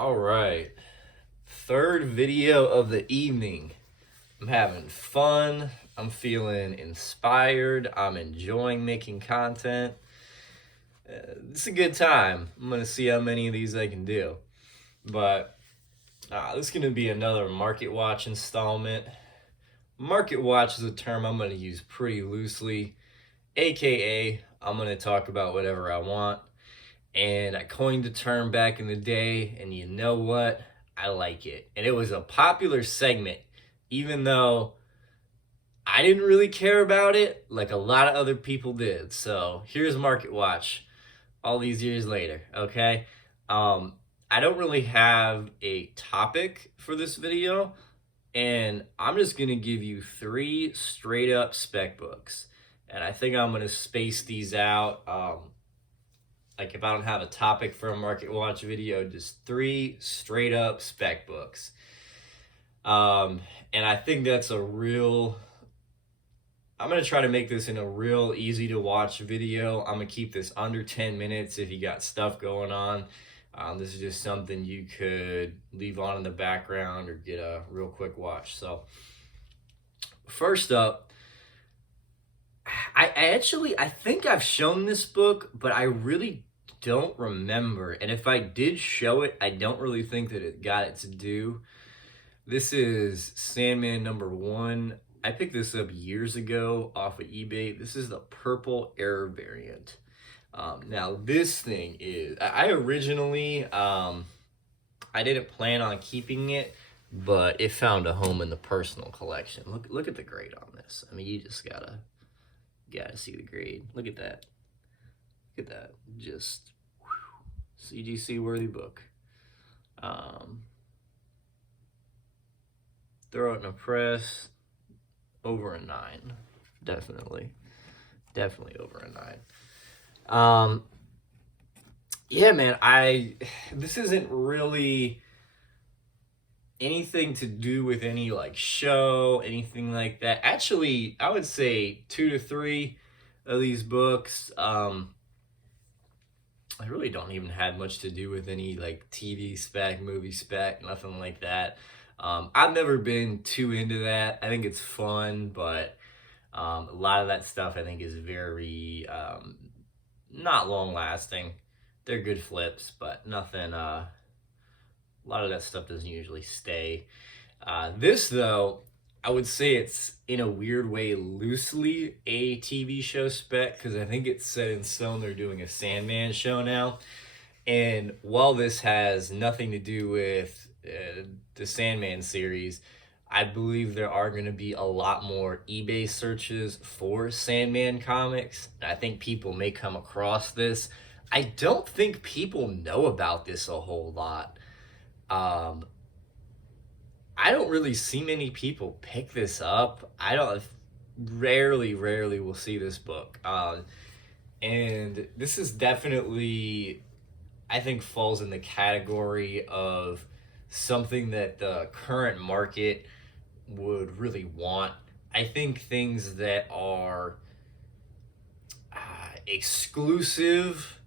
All right. Third video of the evening. I'm having fun. I'm feeling inspired. I'm enjoying making content. It's a good time. I'm going to see how many of these I can do. But this is going to be another Market Watch installment. Market Watch is a term I'm going to use pretty loosely, aka, I'm going to talk about whatever I want. And I coined the term back in the day, and you know what? I like it. And it was a popular segment, even though I didn't really care about it like a lot of other people did. So here's Market Watch all these years later, okay? Um, I don't really have a topic for this video, and I'm just gonna give you three straight up spec books. And I think I'm gonna space these out. Like if I don't have a topic for a Market Watch video, just three straight up spec books. And I think that's I'm going to try to make this in a real easy to watch video. I'm going to keep this under 10 minutes if you got stuff going on. This is just something you could leave on in the background or get a real quick watch. So first up, I think I've shown this book, but I really don't remember. And if I did show it, I don't really think that it got its due. This is Sandman #1. I picked this up years ago off of eBay. This is the purple air variant. Now this thing is, I originally, I didn't plan on keeping it, but it found a home in the personal collection. Look at the grade on this. I mean, you just gotta see the grade. Look at that. Look at that. Just CGC worthy book. Throw it in a press. Over a 9. Definitely over a 9. Yeah, man, this isn't really anything to do with any like show, anything like that. Actually, I would say 2 to 3 of these books I really don't even have much to do with any like TV spec, movie spec, nothing like that. I've never been too into that. I think it's fun, but a lot of that stuff I think is very not long lasting. They're good flips, but nothing. A lot of that stuff doesn't usually stay. This though, I would say it's in a weird way loosely a TV show spec because I think it's set in stone. They're doing a Sandman show now. And while this has nothing to do with the Sandman series, I believe there are going to be a lot more eBay searches for Sandman comics. I think people may come across this. I don't think people know about this a whole lot. I don't really see many people pick this up. Rarely will see this book. And this is definitely, I think, falls in the category of something that the current market would really want. I think things that are exclusive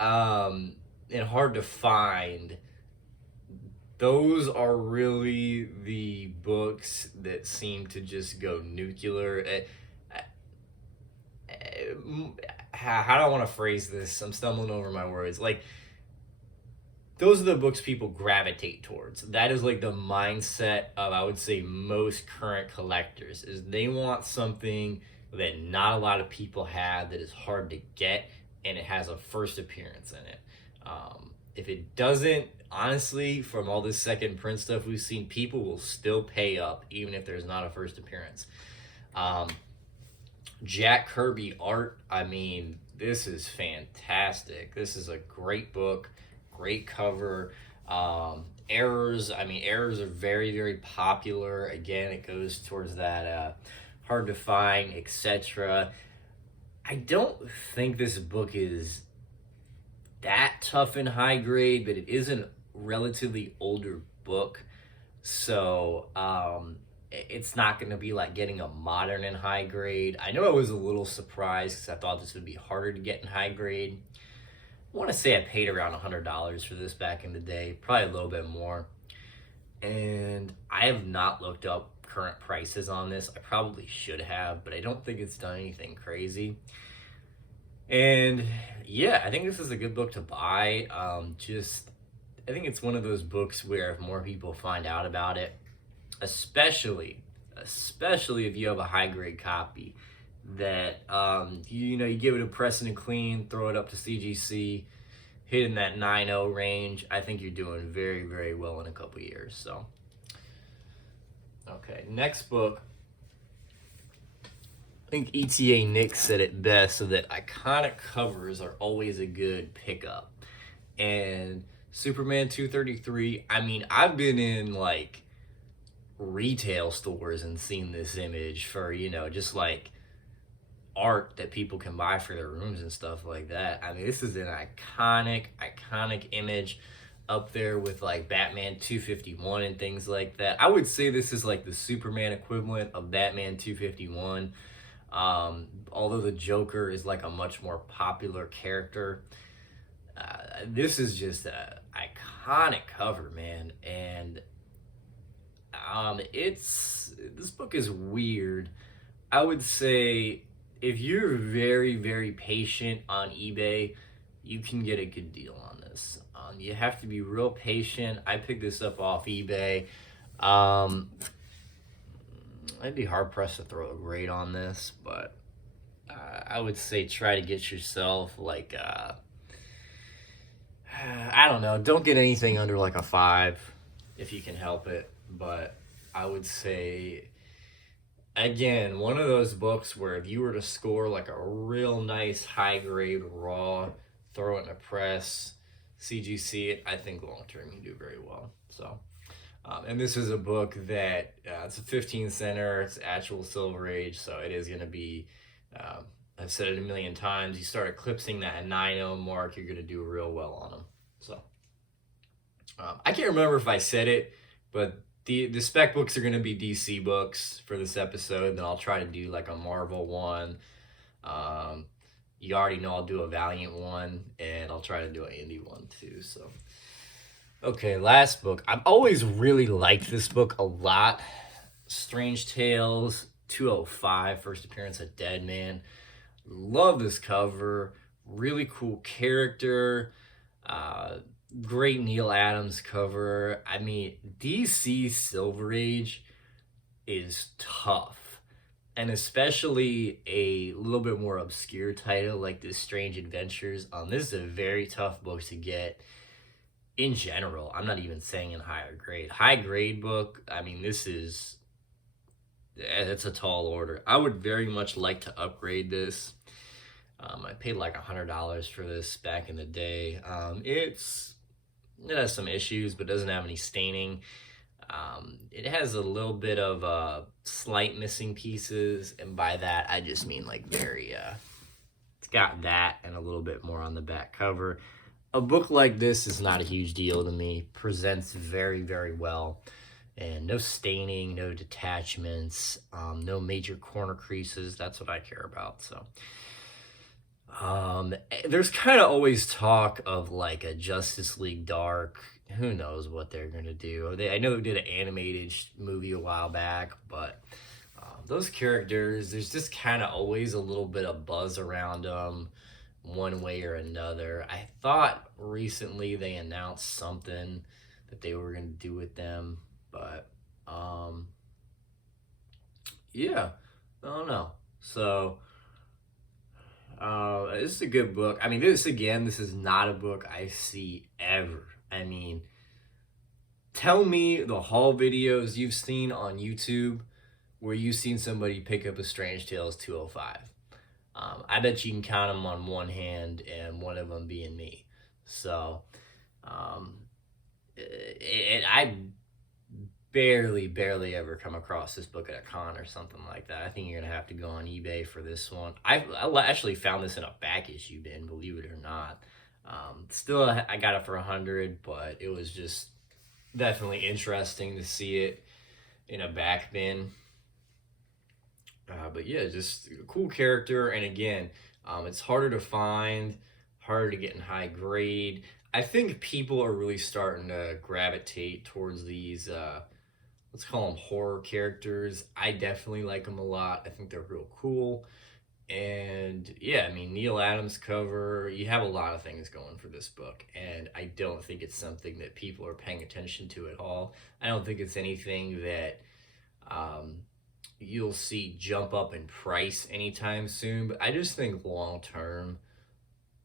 and hard to find, those are really the books that seem to just go nuclear. How do I want to phrase this? I'm stumbling over my words. Like, those are the books people gravitate towards. That is like the mindset of, I would say, most current collectors, is they want something that not a lot of people have, that is hard to get, and it has a first appearance in it. If it doesn't, honestly, from all this second print stuff we've seen, people will still pay up even if there's not a first appearance. Jack Kirby art, I mean, this is fantastic. This is a great book, great cover. Errors are very popular. Again, it goes towards that hard to find, etc. I don't think this book is that tough and high grade, but it is a relatively older book. So it's not going to be like getting a modern and high grade. I know I was a little surprised because I thought this would be harder to get in high grade. want to say I paid around $100 for this back in the day, probably a little bit more. And I have not looked up current prices on this. I probably should have, but I don't think it's done anything crazy. And yeah, I think this is a good book to buy. I think it's one of those books where if more people find out about it, especially if you have a high grade copy, that you give it a press and a clean, throw it up to CGC, hitting that 9.0 range. I think you're doing very, very well in a couple years. So, okay, next book. I think ETA Nick said it best, so that iconic covers are always a good pickup. And Superman 233, I mean, I've been in like retail stores and seen this image for, just like art that people can buy for their rooms and stuff like that. I mean, this is an iconic image, up there with like Batman 251 and things like that. I would say this is like the Superman equivalent of Batman 251. Although the Joker is like a much more popular character. This is just an iconic cover, man. And this book is weird. I would say if you're very, very patient on eBay, you can get a good deal on this. You have to be real patient. I picked this up off eBay. I'd be hard pressed to throw a grade on this, but I would say try to get yourself like I don't know. Don't get anything under like a 5 if you can help it. But I would say, again, one of those books where if you were to score like a real nice high grade raw, throw it in a press, CGC it, I think long term you do very well. So, and this is a book that it's a 15 center, it's actual Silver Age, so it is going to be, I've said it a million times, you start eclipsing that 9.0 mark, you're going to do real well on them. So, I can't remember if I said it, but the spec books are going to be DC books for this episode. Then I'll try to do like a Marvel one. You already know I'll do a Valiant one, and I'll try to do an indie one too. So, okay, last book. I've always really liked this book a lot. Strange Tales 205, first appearance of Deadman. Love this cover. Really cool character. Great Neil Adams cover. I mean, DC Silver Age is tough. And especially a little bit more obscure title like this Strange Adventures. This is a very tough book to get in general. I'm not even saying in higher grade. High grade book, I mean, it's a tall order. I would very much like to upgrade this. I paid like $100 for this back in the day. It has some issues, but doesn't have any staining. It has a little bit of slight missing pieces, and by that I just mean like very it's got that and a little bit more on the back cover. A book like this is not a huge deal to me. Presents very, very well, and no staining, no detachments, no major corner creases. That's what I care about. So there's kind of always talk of like a Justice League Dark. Who knows what they're gonna do? I know they did an animated movie a while back, but those characters, there's just kind of always a little bit of buzz around them, one way or another. I thought recently they announced something that they were gonna do with them, but yeah, I don't know. So. This is a good book. I mean, this is not a book I see ever. I mean, tell me the haul videos you've seen on YouTube where you've seen somebody pick up a Strange Tales 205. I bet you can count them on one hand, and one of them being me. So, I barely ever come across this book at a con or something like that. I think you're gonna have to go on eBay for this one. I actually found this in a back issue bin, believe it or not. Still, I got it for $100, but it was just definitely interesting to see it in a back bin. But yeah, just a cool character, and again, it's harder to find. harder to get in high grade. I think people are really starting to gravitate towards these, let's call them horror characters. I definitely like them a lot. I think they're real cool. And yeah, I mean, Neil Adams cover, you have a lot of things going for this book. And I don't think it's something that people are paying attention to at all. I don't think it's anything that um, you'll see jump up in price anytime soon. But I just think long term,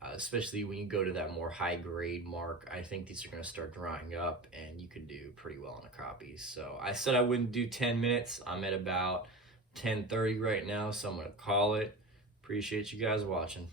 especially when you go to that more high grade mark, I think these are going to start drying up and you can do pretty well on a copy. So I said I wouldn't do 10 minutes. I'm at about 10:30 right now, so I'm going to call it. Appreciate you guys watching.